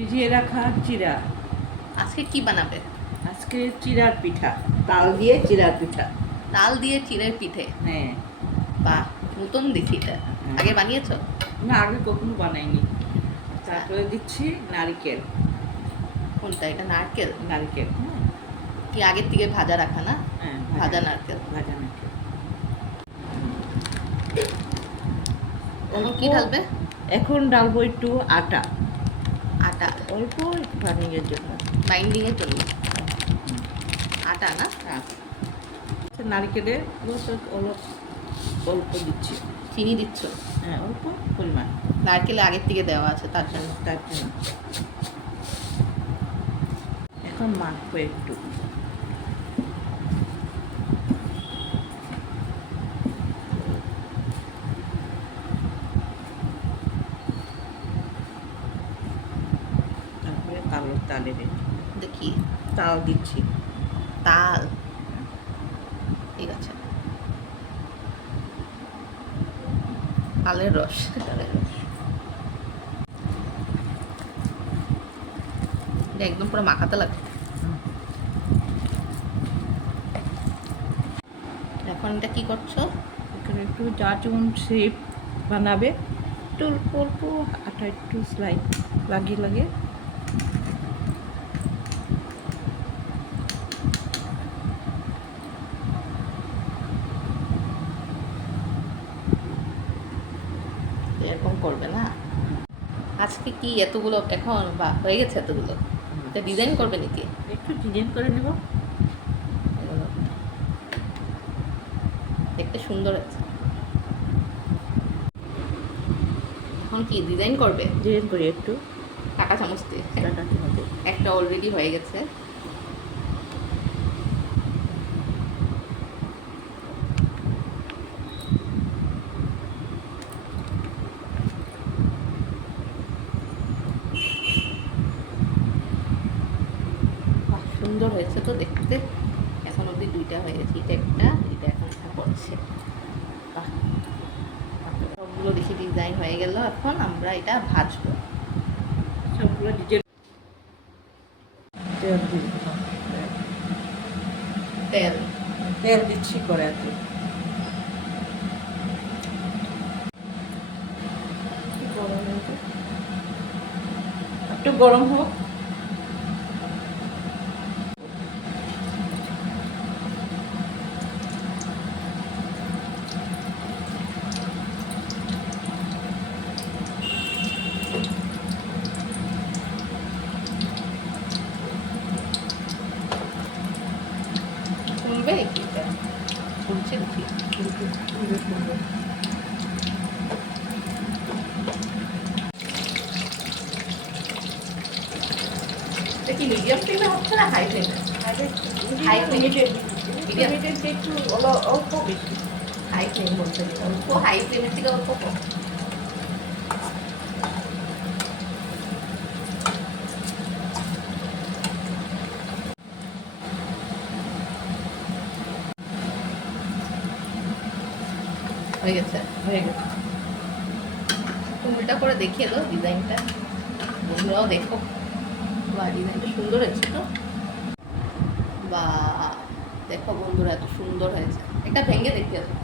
ভিজিয়ে রাখা চিড়া। আজকে কি বানাবে? আজকে চিড়ার পিঠা, তাল দিয়ে চিড়ার পিঠা। তাল দিয়ে চিড়ের পিঠে? হ্যাঁ। বাহ, নতুন দেখি এটা। হ্যাঁ। আগে বানিয়েছো? না, আগে কখনো বানাইনি। তারপরে দিচ্ছি নারকেল। কোনটা এটা? নারকেল? নারকেল, হ্যাঁ। কি আগের থেকে ভাজা রাখা না? হ্যাঁ, ভাজা নারকেল। ভাজা নারকেল। এখন কি ঢালবে? এখন ডালবো একটু আটা। আটা? অল্প একটু বানিয়ে জন্য, বাইন্ডিংয়ের জন্য আটা না? নারকেলের অল্প অল্প দিচ্ছি। চিনি দিচ্ছ? হ্যাঁ, অল্প পরিমাণ। নারকেলে আগের থেকে দেওয়া আছে তার জন্য। তার জন্য এখন মাখবো একটু। তারপরে তালের দেখি। তাল দিচ্ছি। তাল? ঠিক আছে। তালের রস। তালের রস। এটা একদম পুরো মাখাতে লাগে। এখন এটা কি করছো? এখানে একটু যা যেমন শেপ বানাবে, একটু অল্প অল্প আটা একটু স্লাইড লাগিয়ে লাগিয়ে এরকম করবে না? আজকে কি এতগুলো এখন বা হয়ে গেছে এতগুলো? এটা ডিজাইন করবে নাকি? একটু ডিজাইন করে নেব। এগুলো দেখতে সুন্দর আছে। এখন কি ডিজাইন করবে? ডিজাইন করি একটু। কাঁটা চামচ দিয়ে? কাটাতে হবে। একটা অলরেডি হয়ে গেছে। বাহ, সুন্দর হয়েছে তো দেখতে। এখন অবধি দুইটা হয়ে গেছে, এটা একটা, এটা এখন একটা করছে। বাহ, সবগুলো দেখি ডিজাইন হয়ে গেল। এখন আমরা এটা ভাজবো। সবগুলো ডিজাইন। তেল দিই। তেল? তেল দিচ্ছি কড়াইতে। একটু গরম হোক। ফুলবে কি এটা? ফুলছে দেখি। এটা কি মিডিয়াম ফ্লেমে হচ্ছে না হাই ফ্লেমে? হাই ফ্লেমে। মিডিয়াম একটু অল্প বেশি। হাই ফ্লেম বলতে গেলে অল্প, হাই ফ্লেমের থেকে অল্প কম। হয়ে গেছে? হয়ে গেছে। উল্টা করে দেখিয়ে দাও ডিজাইনটা, বন্ধুরাও দেখো। বা ডিজাইনটা সুন্দর হয়েছে তো। বা দেখো বন্ধুরা, এত সুন্দর হয়েছে। এটা ভেঙে দেখিয়ে দাও।